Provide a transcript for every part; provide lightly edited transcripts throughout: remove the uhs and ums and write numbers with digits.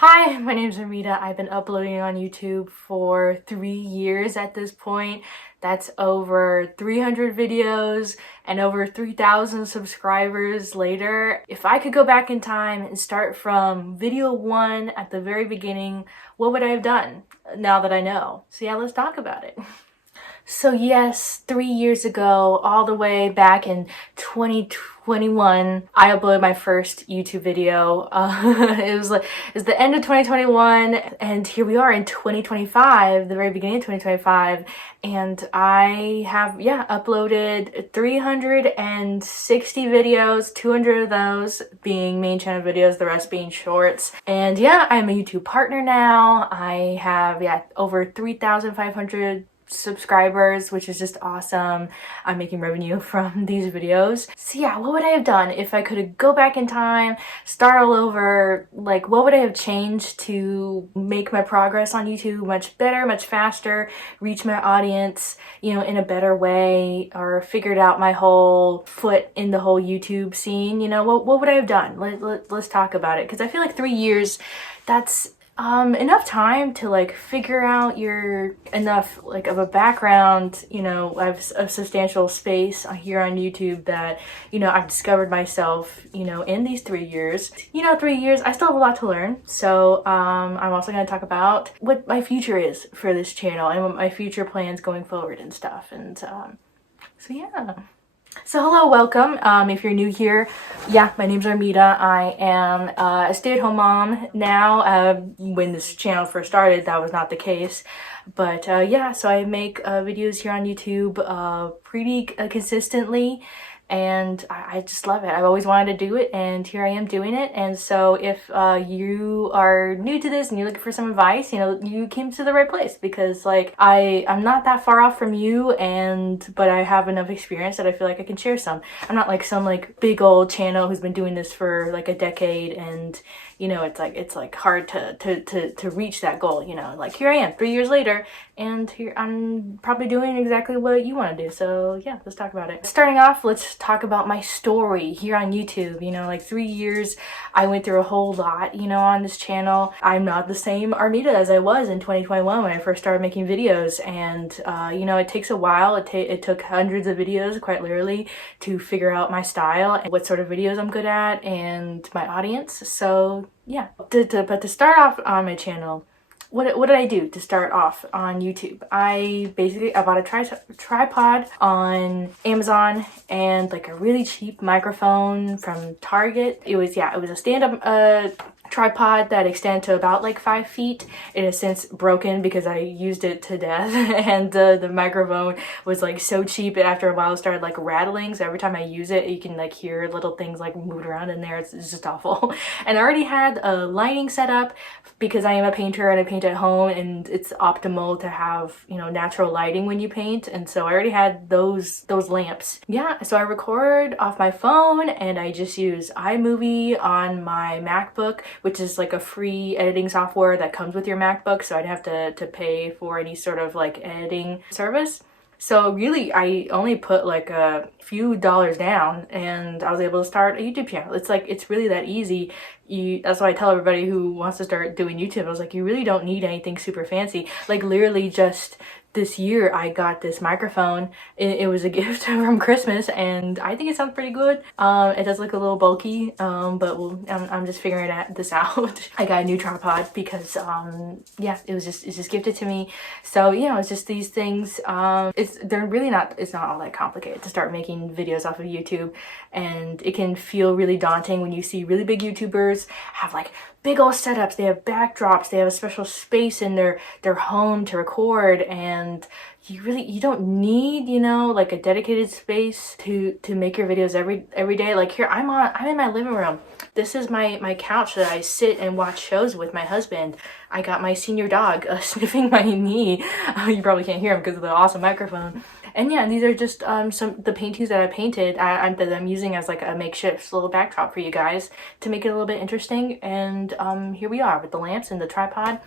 Hi, my name's Amita. I've been uploading on YouTube for 3 years at this point. That's over 300 videos and over 3,000 subscribers later. If I could go back in time and start from video one at the very beginning, what would I have done now that I know? So yeah, let's talk about it. So yes, 3 years ago, all the way back in 2021, I uploaded my first YouTube video. It was the end of 2021, and here we are in 2025, the very beginning of 2025, and I have uploaded 360 videos, 200 of those being main channel videos, the rest being shorts. And yeah, I'm a YouTube partner now. I have over 3,500 subscribers, which is just awesome. I'm making revenue from these videos. So yeah, what would I have done if I could go back in time, start all over? Like, what would I have changed to make my progress on YouTube much better, much faster, reach my audience, in a better way, or figured out my whole foot in the whole YouTube scene? What would I have done? Let's talk about it, because I feel like 3 years, that's enough time to figure out enough of a background, of substantial space here on YouTube that, I've discovered myself, in these 3 years. 3 years, I still have a lot to learn. So, I'm also going to talk about what my future is for this channel and what my future plans going forward and stuff. And, so yeah. So hello, welcome. If you're new here, my name's Armida. I am a stay-at-home mom now. When this channel first started, that was not the case. But so I make videos here on YouTube pretty consistently. And I just love it. I've always wanted to do it, and here I am doing it. And so if you are new to this and you're looking for some advice, you came to the right place, because I'm not that far off from you, but I have enough experience that I feel like I can share some. I'm not like some big old channel who's been doing this for a decade, and it's hard to reach that goal. Here I am 3 years later, and here I'm probably doing exactly what you want to do. So yeah, let's talk about it. Starting off, let's talk about my story here on YouTube. 3 years, I went through a whole lot, on this channel. I'm not the same Armida as I was in 2021 when I first started making videos, and it takes a while. It took hundreds of videos, quite literally, to figure out my style and what sort of videos I'm good at and my audience. So yeah, but to start off on my channel, what did I do to start off on YouTube? I bought a tripod on Amazon and a really cheap microphone from Target. It was a stand-up tripod that extended to about 5 feet. It has since broken because I used it to death, and the microphone was so cheap, and after a while it started rattling, so every time I use it you can hear little things moving around in there. It's just awful. And I already had a lighting set up because I am a painter and I paint at home, and it's optimal to have natural lighting when you paint, and so I already had those lamps. So I record off my phone, and I just use iMovie on my MacBook, which is a free editing software that comes with your MacBook, so I'd have to pay for any sort of editing service. So really, I only put a few dollars down, and I was able to start a YouTube channel. It's really that easy. That's why I tell everybody who wants to start doing YouTube, I was you really don't need anything super fancy. Literally just this year I got this microphone. It was a gift from Christmas, and I think it sounds pretty good. It does look a little bulky, but I'm just figuring this out. I got a new tripod because it's just gifted to me. So it's just these things. It's not all that complicated to start making videos off of YouTube, and it can feel really daunting when you see really big YouTubers have big old setups. They have backdrops, they have a special space in their home to record, and you don't need a dedicated space to make your videos every day. Here I'm in my living room. This is my couch that I sit and watch shows with my husband. I got my senior dog sniffing my knee. You probably can't hear him because of the awesome microphone. And yeah, these are just the paintings that I painted that I'm using as a makeshift little backdrop for you guys to make it a little bit interesting. And here we are with the lamps and the tripod.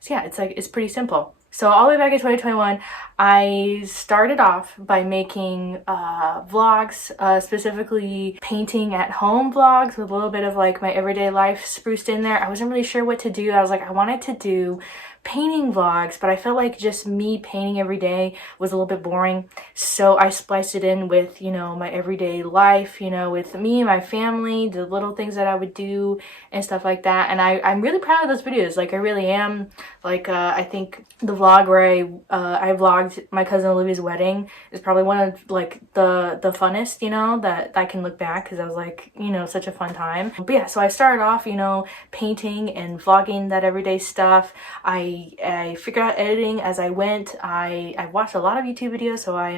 So yeah, it's pretty simple. So all the way back in 2021, I started off by making vlogs, specifically painting at home vlogs with a little bit of like my everyday life spruced in there. I wasn't really sure what to do. I was like, I wanted to do painting vlogs, but I felt like just me painting every day was a little bit boring. So I spliced it in with, you know, my everyday life, you know, with me and my family, the little things that I would do and stuff like that. And I'm really proud of those videos. Like, I really am. Like, I think the vlog where I vlogged my cousin Olivia's wedding is probably one of like the funnest, you know, that I can look back, because I was like, you know, such a fun time. But yeah, so I started off, you know, painting and vlogging that everyday stuff. I figured out editing as I went. I watched a lot of YouTube videos, so I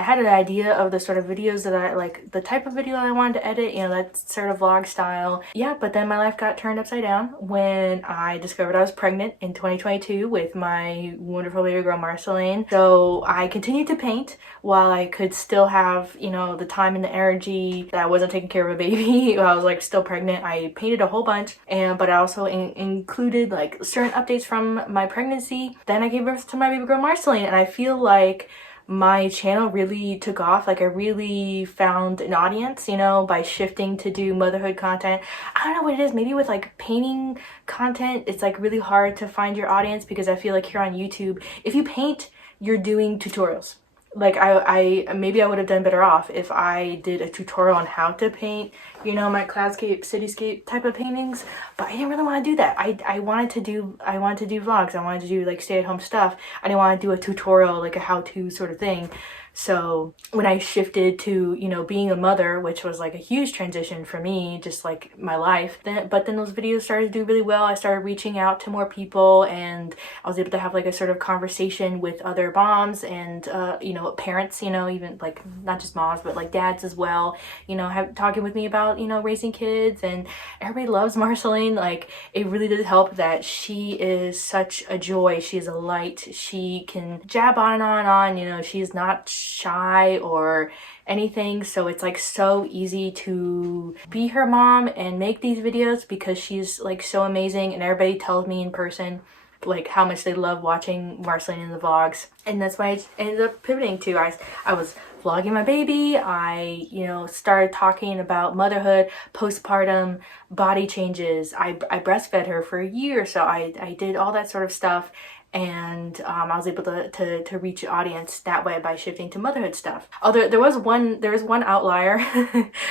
had an idea of the sort of videos that I like, the type of video that I wanted to edit, you know, that sort of vlog style. Yeah, but then my life got turned upside down when I discovered I was pregnant in 2022 with my wonderful baby girl Marceline. So I continued to paint while I could still have, you know, the time and the energy that I wasn't taking care of a baby while I was like still pregnant. I painted a whole bunch, but I also included like certain updates from my pregnancy. Then I gave birth to my baby girl Marceline, and I feel like my channel really took off. Like, I really found an audience, you know, by shifting to do motherhood content. I don't know what it is, maybe with like painting content, it's like really hard to find your audience, because I feel like here on YouTube, if you paint, you're doing tutorials. Like, I maybe I would have done better off if I did a tutorial on how to paint, you know, my cloudscape, cityscape type of paintings. But I didn't really want to do that. I wanted to do vlogs. I wanted to do like stay-at-home stuff. I didn't want to do a tutorial, like a how-to sort of thing. So when I shifted to, you know, being a mother, which was like a huge transition for me, just like my life, but then those videos started to do really well. I started reaching out to more people, and I was able to have like a sort of conversation with other moms and, you know, parents, you know, even like not just moms, but like dads as well, you know, talking with me about, you know, raising kids. And everybody loves Marceline. Like, it really did help that she is such a joy. She is a light. She can jab on and on and on, you know, she's not shy or anything, so it's like so easy to be her mom and make these videos, because she's like so amazing, and everybody tells me in person like how much they love watching Marceline in the vlogs. And that's why I ended up pivoting to I was vlogging my baby. I, you know, started talking about motherhood, postpartum, body changes. I breastfed her for a year, so I did all that sort of stuff. And I was able to reach an audience that way by shifting to motherhood stuff. Although there was one outlier,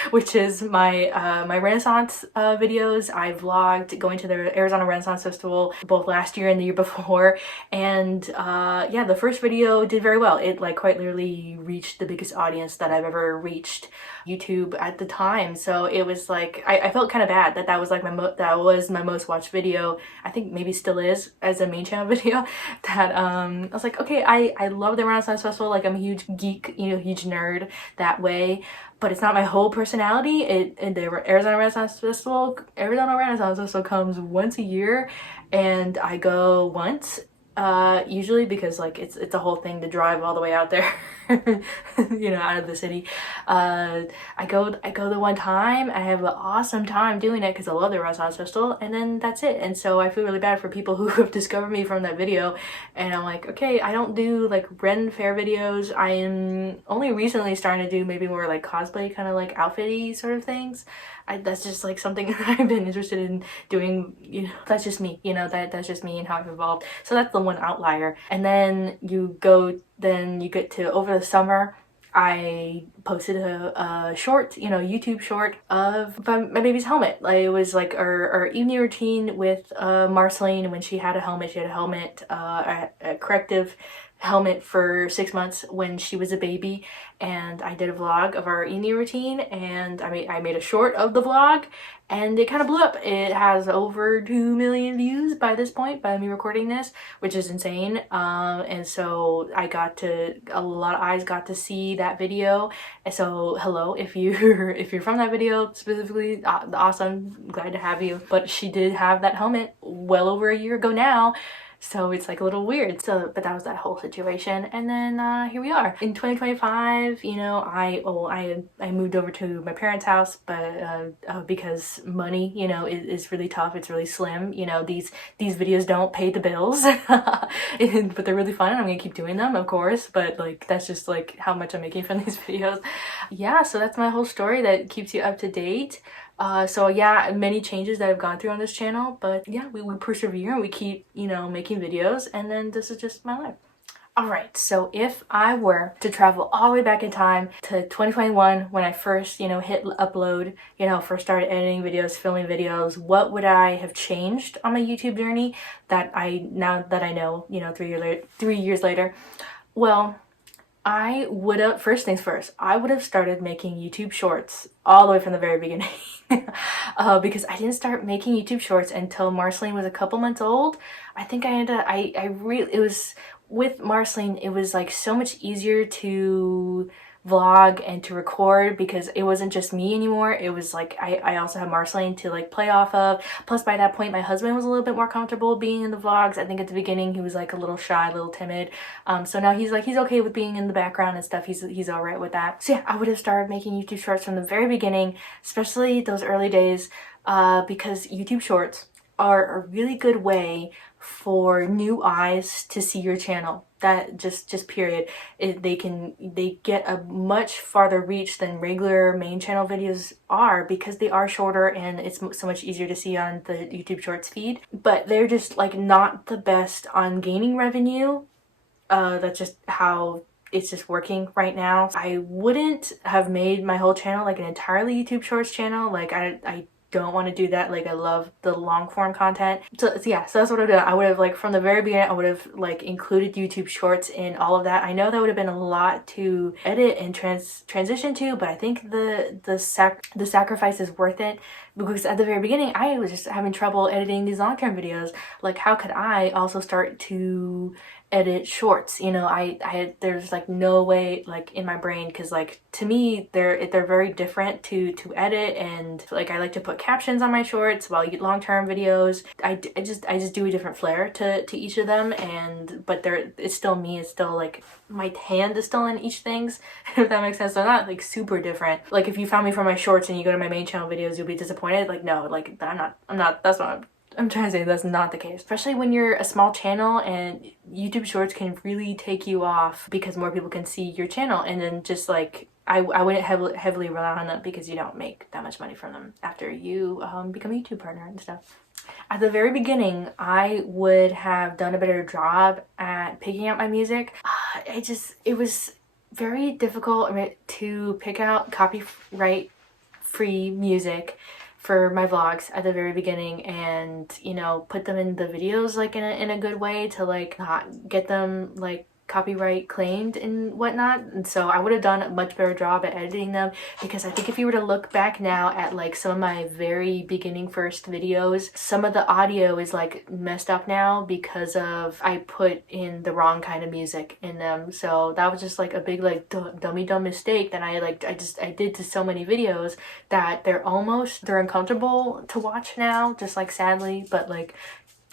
which is my my Renaissance videos. I vlogged going to the Arizona Renaissance Festival both last year and the year before, and yeah, the first video did very well. It like quite literally reached the biggest audience that I've ever reached YouTube at the time. So it was like I felt kind of bad that was like that was my most watched video. I think maybe still is as a main channel video. That I was like, okay, I love the Renaissance Festival. Like, I'm a huge geek, you know, huge nerd that way, but it's not my whole personality. The Arizona Renaissance Festival comes once a year, and I go once. Usually, because like it's a whole thing to drive all the way out there, you know, out of the city. I go the one time. I have an awesome time doing it because I love the Renaissance Festival, and then that's it. And so I feel really bad for people who have discovered me from that video, and I'm like, okay, I don't do like Ren Fair videos. I am only recently starting to do maybe more like cosplay, kind of like outfit-y sort of things. That's just like something that I've been interested in doing, you know. That's just me, you know, that's just me and how I've evolved. So that's the one outlier. And then you get to, over the summer, I posted a short, you know, YouTube short of my baby's helmet. Like, it was like our evening routine with Marceline when she had a helmet. She had a helmet, a corrective helmet for 6 months when she was a baby, and I did a vlog of our evening routine, and I made a short of the vlog, and it kind of blew up. It has over 2 million views by this point, by me recording this, which is insane. And so a lot of eyes got to see that video. And so hello, if you're from that video specifically, awesome, glad to have you. But she did have that helmet well over a year ago now. So it's like a little weird. So, but that was that whole situation. And then here we are in 2025. You know, I moved over to my parents' house, but because money, you know, is really tough. It's really slim. You know, these videos don't pay the bills, but they're really fun. And I'm gonna keep doing them, of course. But like that's just like how much I'm making from these videos. Yeah, so that's my whole story that keeps you up to date. So yeah, many changes that I've gone through on this channel, but yeah, we persevere and we keep, you know, making videos, and then this is just my life. Alright, so if I were to travel all the way back in time to 2021 when I first, you know, hit upload, you know, first started editing videos, filming videos, what would I have changed on my YouTube journey that now that I know, you know, 3 years later? Well, I would have, first things first, I would have started making YouTube shorts all the way from the very beginning. Because I didn't start making YouTube shorts until Marceline was a couple months old. I think it was, with Marceline, it was like so much easier to vlog and to record because it wasn't just me anymore. It was like I also had Marceline to like play off of. Plus by that point my husband was a little bit more comfortable being in the vlogs. I think at the beginning he was like a little shy, a little timid. So now he's okay with being in the background and stuff. He's all right with that. So yeah, I would have started making YouTube shorts from the very beginning, especially those early days, because YouTube shorts are a really good way for new eyes to see your channel. That just period. They get a much farther reach than regular main channel videos are because they are shorter and it's so much easier to see on the YouTube Shorts feed. But they're just like not the best on gaining revenue. That's just how it's just working right now. I wouldn't have made my whole channel like an entirely YouTube Shorts channel. Like I don't want to do that. Like I love the long form content. So yeah, so that's what I would have done. I would have like from the very beginning I would have like included YouTube shorts in all of that. I know that would have been a lot to edit and transition to, but I think the sacrifice is worth it because at the very beginning I was just having trouble editing these long-term videos. Like how could I also start to edit shorts? You know, there's like no way like in my brain, because like to me they're very different to edit, and like I like to put captions on my shorts while you get long-term videos. I just do a different flair to each of them, but it's still me. It's still like my hand is still in each things, if that makes sense. They're not like super different. Like if you found me from my shorts and you go to my main channel videos, you'll be disappointed. Like no, like I'm not that's not I'm trying to say that's not the case. Especially when you're a small channel and YouTube Shorts can really take you off because more people can see your channel, and then just like I wouldn't heavily rely on them because you don't make that much money from them after you become a YouTube partner and stuff. At the very beginning, I would have done a better job at picking out my music. It was very difficult to pick out copyright free music for my vlogs at the very beginning, and you know, put them in the videos like in a good way to like not get them like copyright claimed and whatnot. And so I would have done a much better job at editing them, because I think if you were to look back now at like some of my very beginning first videos, some of the audio is like messed up now because of I put in the wrong kind of music in them. So that was just like a big like dumb mistake that I did to so many videos that they're uncomfortable to watch now, just like sadly. But like,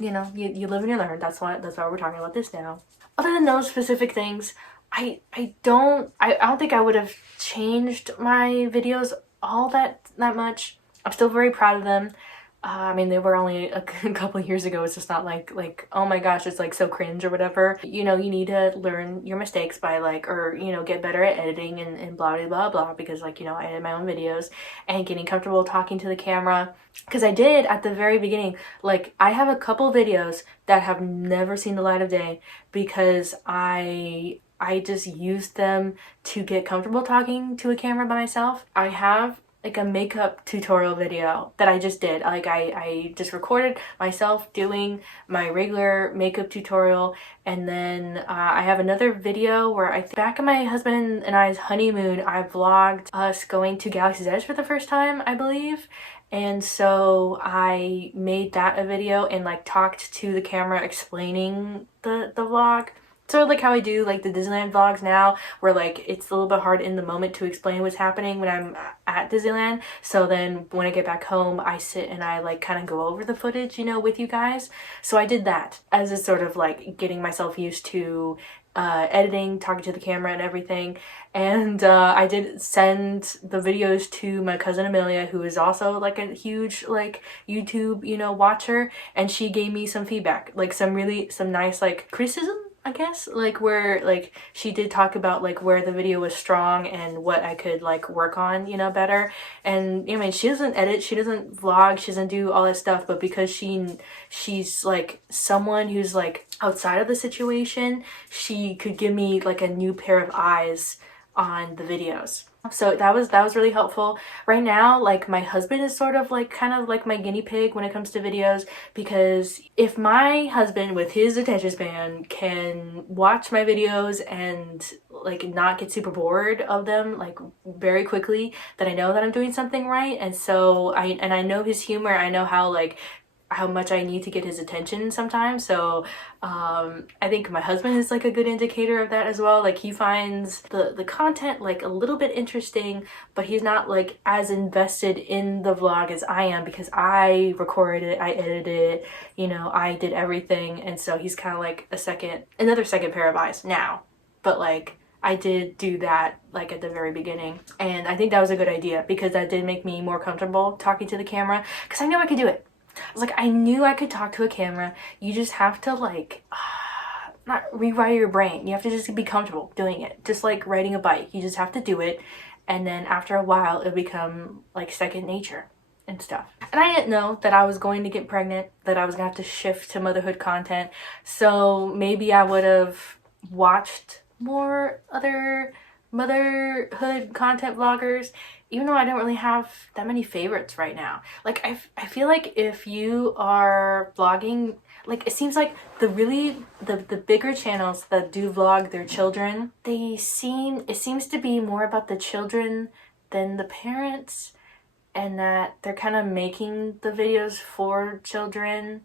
you know, you live and you learn. That's why we're talking about this now. Other than those specific things, I don't think I would have changed my videos all that much. I'm still very proud of them. I mean, they were only a couple of years ago. It's just not like oh my gosh, it's like so cringe or whatever. You know, you need to learn your mistakes by like, or you know, get better at editing and blah blah blah blah, because like, you know, I edit my own videos and getting comfortable talking to the camera. Because I did at the very beginning, like I have a couple videos that have never seen the light of day because I just used them to get comfortable talking to a camera by myself. I have like a makeup tutorial video that I just did. Like I just recorded myself doing my regular makeup tutorial, and then I have another video where back in my husband and I's honeymoon, I vlogged us going to Galaxy's Edge for the first time, I believe. And so I made that a video and like talked to the camera explaining the vlog. sort of like how I do like the Disneyland vlogs now, where like it's a little bit hard in the moment to explain what's happening when I'm at Disneyland. So then when I get back home, I sit and I like kind of go over the footage, you know, with you guys. So I did that as a sort of like getting myself used to editing, talking to the camera and everything. And I did send the videos to my cousin Amelia, who is also like a huge like YouTube, you know, watcher, and she gave me some feedback, like some nice like criticism, I guess, like where like she did talk about like where the video was strong and what I could like work on, you know, better. And I mean, she doesn't edit, she doesn't vlog, she doesn't do all that stuff, but because she's like someone who's like outside of the situation, she could give me like a new pair of eyes on the videos. So that was really helpful. Right now, like my husband is sort of like kind of like my guinea pig when it comes to videos, because if my husband with his attention span can watch my videos and like not get super bored of them like very quickly, then I know that I'm doing something right. And so I know his humor, I know how much I need to get his attention sometimes. So I think my husband is like a good indicator of that as well. Like he finds the content like a little bit interesting, but he's not like as invested in the vlog as I am, because I recorded it, I edited it, you know, I did everything. And so he's kind of like another second pair of eyes now. But like I did do that like at the very beginning, and I think that was a good idea because that did make me more comfortable talking to the camera, because I knew I could do it. I was like, I knew I could talk to a camera. You just have to like not rewire your brain. You have to just be comfortable doing it. Just like riding a bike. You just have to do it, and then after a while it'll become like second nature and stuff. And I didn't know that I was going to get pregnant, that I was gonna have to shift to motherhood content. So maybe I would have watched more other motherhood content vloggers, even though I don't really have that many favorites right now. Like I feel like if you are vlogging, like it seems like the bigger channels that do vlog their children, it seems to be more about the children than the parents, and that they're kind of making the videos for children.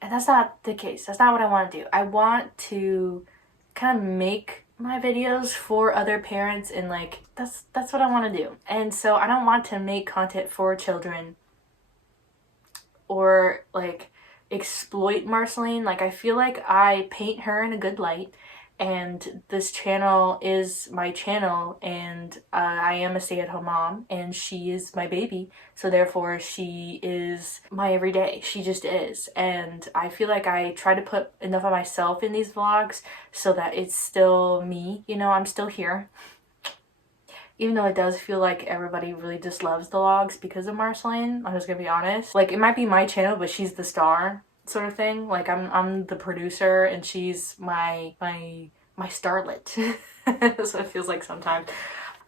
And that's not the case. That's not what I want to do. I want to kind of make my videos for other parents, and like that's what I want to do. And so I don't want to make content for children or like exploit Marceline. Like I feel like I paint her in a good light, and this channel is my channel, and I am a stay-at-home mom, and she is my baby, so therefore she is my everyday. She just is. And I feel like I try to put enough of myself in these vlogs so that it's still me, you know, I'm still here. Even though it does feel like everybody really just loves the vlogs because of Marceline, I'm just gonna be honest. Like it might be my channel, but she's the star sort of thing. Like I'm the producer and she's my starlet. That's what it feels like sometimes.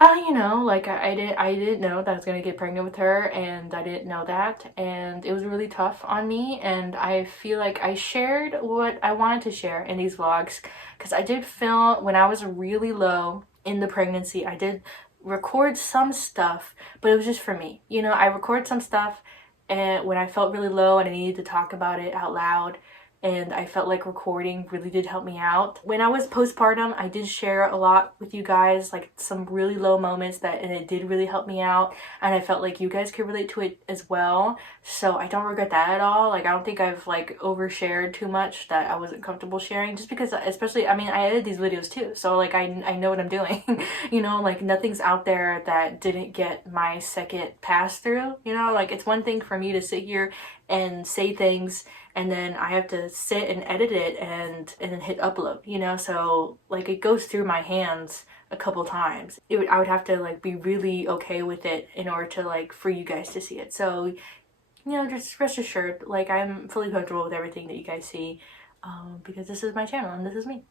You know, like I didn't know that I was gonna get pregnant with her, and I didn't know that, and it was really tough on me. And I feel like I shared what I wanted to share in these vlogs, because I did film when I was really low in the pregnancy. I did record some stuff, but it was just for me. You know, I record some stuff and when I felt really low and I needed to talk about it out loud, and I felt like recording really did help me out. When I was postpartum, I did share a lot with you guys, like some really low moments and it did really help me out, and I felt like you guys could relate to it as well. So I don't regret that at all. Like I don't think I've like overshared too much that I wasn't comfortable sharing, just because, especially, I mean, I edit these videos too, so like I know what I'm doing. You know, like nothing's out there that didn't get my second pass through, you know. Like it's one thing for me to sit here and say things, and then I have to sit and edit it and then hit upload, you know. So like it goes through my hands a couple times. I would have to like be really okay with it in order to like for you guys to see it. So, you know, just rest assured, like I'm fully comfortable with everything that you guys see, because this is my channel and this is me.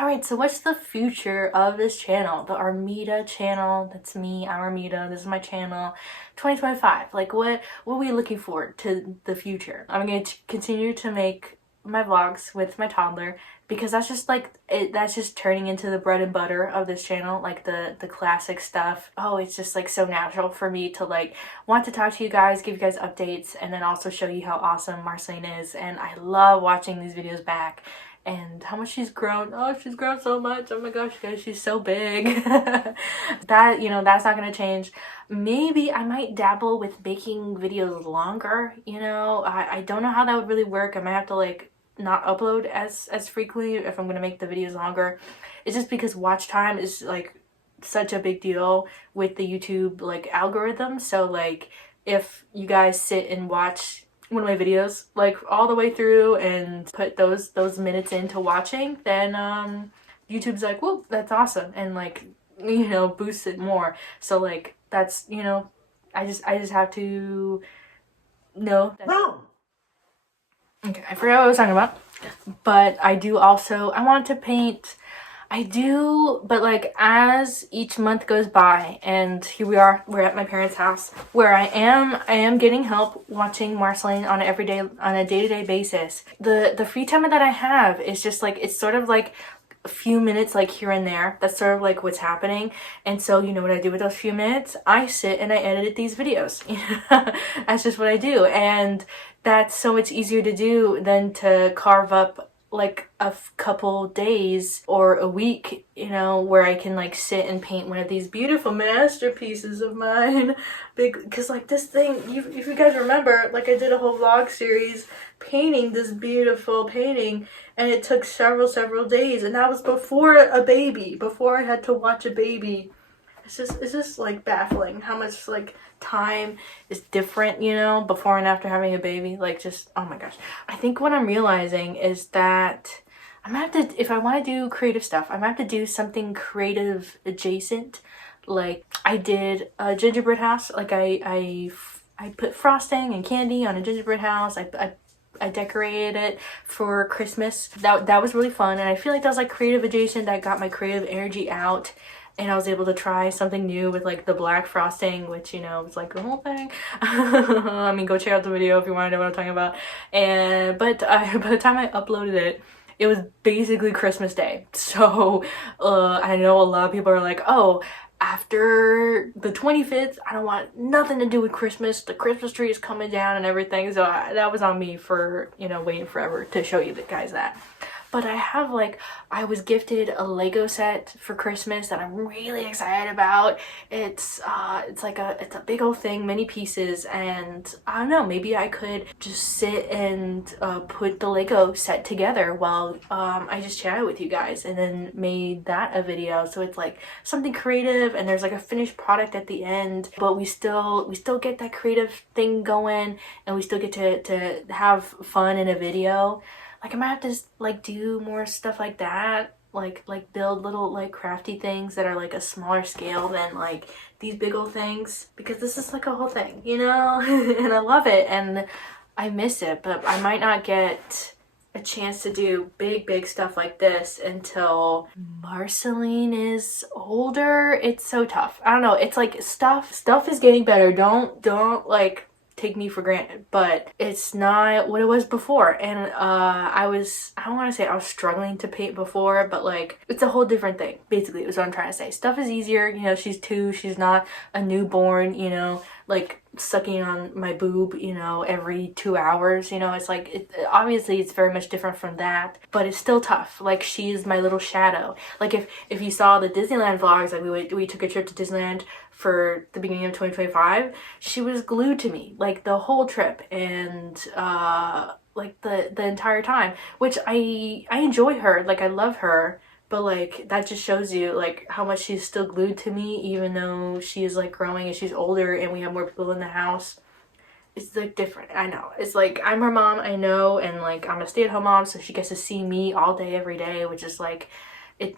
Alright, so what's the future of this channel? The Armida channel, that's me, I'm Armida, this is my channel. 2025, like what are we looking forward to the future? I'm going to continue to make my vlogs with my toddler, because that's just like, that's just turning into the bread and butter of this channel, like the classic stuff. Oh, it's just like so natural for me to like want to talk to you guys, give you guys updates, and then also show you how awesome Marceline is, and I love watching these videos back. and how much she's grown. Oh, she's grown so much. Oh my gosh, guys, she's so big. That, you know, that's not gonna change. Maybe I might dabble with making videos longer, you know. I don't know how that would really work. I might have to like not upload as frequently if I'm gonna make the videos longer. It's just because watch time is like such a big deal with the YouTube like algorithm. So like if you guys sit and watch one of my videos like all the way through and put those minutes into watching, then YouTube's like, whoa, that's awesome, and like, you know, boosts it more. So like that's, you know, I just have to know that. Okay, I forgot what I was talking about. But I do also, I want to paint. I do, but like as each month goes by, and here we are, we're at my parents' house where I am getting help watching Marceline on a day-to-day basis. The free time that I have is just like, it's sort of like a few minutes like here and there. That's sort of like what's happening. And so, you know what I do with those few minutes? I sit and I edit these videos. That's just what I do. And that's so much easier to do than to carve up like a couple days or a week, you know, where I can like sit and paint one of these beautiful masterpieces of mine. Because like this thing, if you guys remember, like I did a whole vlog series painting this beautiful painting, and it took several days, and that was before a baby, before I had to watch a baby. It's just like baffling how much like time is different, you know, before and after having a baby. Like, just, oh my gosh. I think what I'm realizing is that I'm gonna have to, if I want to do creative stuff, I'm gonna have to do something creative adjacent. Like I did a gingerbread house. Like I put frosting and candy on a gingerbread house. I decorated it for Christmas. That was really fun, and I feel like that was like creative adjacent. That got my creative energy out. And I was able to try something new with like the black frosting, which, you know, was like the whole thing. I mean, go check out the video if you want to know what I'm talking about. And by the time I uploaded it, it was basically Christmas Day. So I know a lot of people are like, oh, after the 25th, I don't want nothing to do with Christmas. The Christmas tree is coming down and everything. So that was on me for, you know, waiting forever to show you guys that. But I have like, I was gifted a Lego set for Christmas that I'm really excited about. It's like it's a big old thing, many pieces, and I don't know, maybe I could just sit and put the Lego set together while I just chatted with you guys, and then made that a video. So it's like something creative, and there's like a finished product at the end, but we still get that creative thing going, and we still get to have fun in a video. Like I might have to like do more stuff like that, like build little like crafty things that are like a smaller scale than like these big old things, because this is like a whole thing, you know. And I love it and I miss it, but I might not get a chance to do big stuff like this until Marceline is older. It's so tough. I don't know, it's like stuff is getting better. Don't like take me for granted, but it's not what it was before. And I don't want to say I was struggling to paint before, but like it's a whole different thing. Basically, is what I'm trying to say. Stuff is easier, you know. She's 2, she's not a newborn, you know, like sucking on my boob, you know, every 2 hours, you know. It's like obviously it's very much different from that, but it's still tough. Like she's my little shadow. Like if you saw the Disneyland vlogs, like we took a trip to Disneyland for the beginning of 2025, she was glued to me like the whole trip, and like the entire time, which I enjoy her, like I love her, but like that just shows you like how much she's still glued to me, even though she's like growing and she's older and we have more people in the house. It's like different. I know, it's like I'm her mom, I know, and like I'm a stay-at-home mom, so she gets to see me all day every day, which is like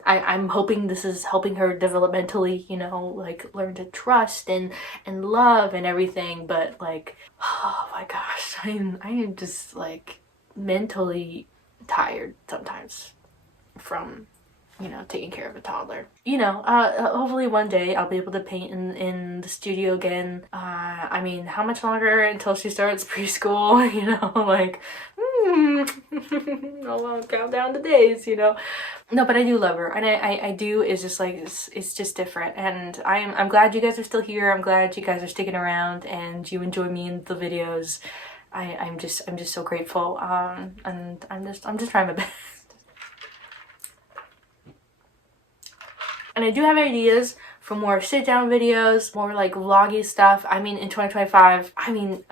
I'm hoping this is helping her developmentally, you know, like learn to trust and love and everything. But like, oh my gosh, I am just like mentally tired sometimes from, you know, taking care of a toddler. You know, hopefully one day I'll be able to paint in the studio again. I mean, how much longer until she starts preschool? You know, like, I'll count down the days, you know. No, but I do love her, and I do. It's just like it's just different, and I'm glad you guys are still here. I'm glad you guys are sticking around and you enjoy me in the videos. I'm just so grateful. And I'm just trying my best. And I do have ideas for more sit down videos, more like vloggy stuff. I mean, in 2025, in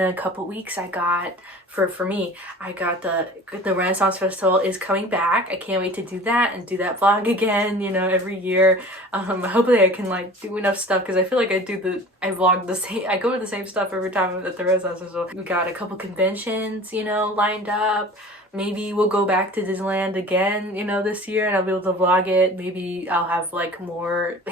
a couple weeks, I got, for me, I got the Renaissance Festival is coming back. I can't wait to do that and do that vlog again, you know, every year. Hopefully I can like do enough stuff, because I feel like I vlog the same, I go to the same stuff every time at the Renaissance Festival. We got a couple conventions, you know, lined up. Maybe we'll go back to Disneyland again, you know, this year, and I'll be able to vlog it. Maybe I'll have like more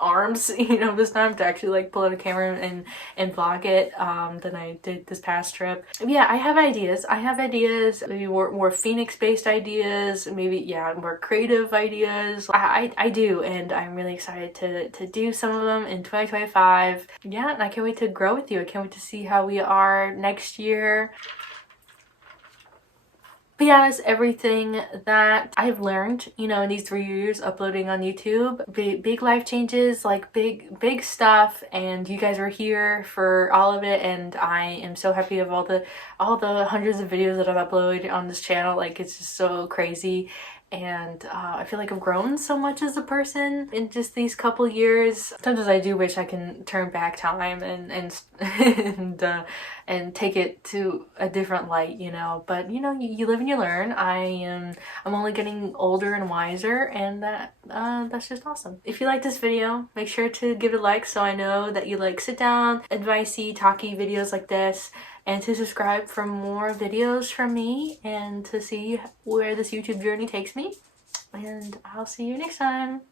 arms, you know, this time to actually like pull out a camera and vlog it than I did this past trip. Yeah, I have ideas. Maybe more Phoenix-based ideas. Maybe, yeah, more creative ideas. I do, and I'm really excited to do some of them in 2025. Yeah, and I can't wait to grow with you. I can't wait to see how we are next year. But yeah, that's everything that I've learned, you know, in these 3 years uploading on YouTube. Big life changes, like big stuff, and you guys are here for all of it, and I am so happy of all the hundreds of videos that I've uploaded on this channel. Like, it's just so crazy. And I feel like I've grown so much as a person in just these couple years. Sometimes I do wish I can turn back time and take it to a different light, you know. But you know, you live and you learn. I'm only getting older and wiser, and that's just awesome. If you like this video, make sure to give it a like so I know that you like sit down, advicey, talky videos like this, and to subscribe for more videos from me and to see where this YouTube journey takes me. And I'll see you next time.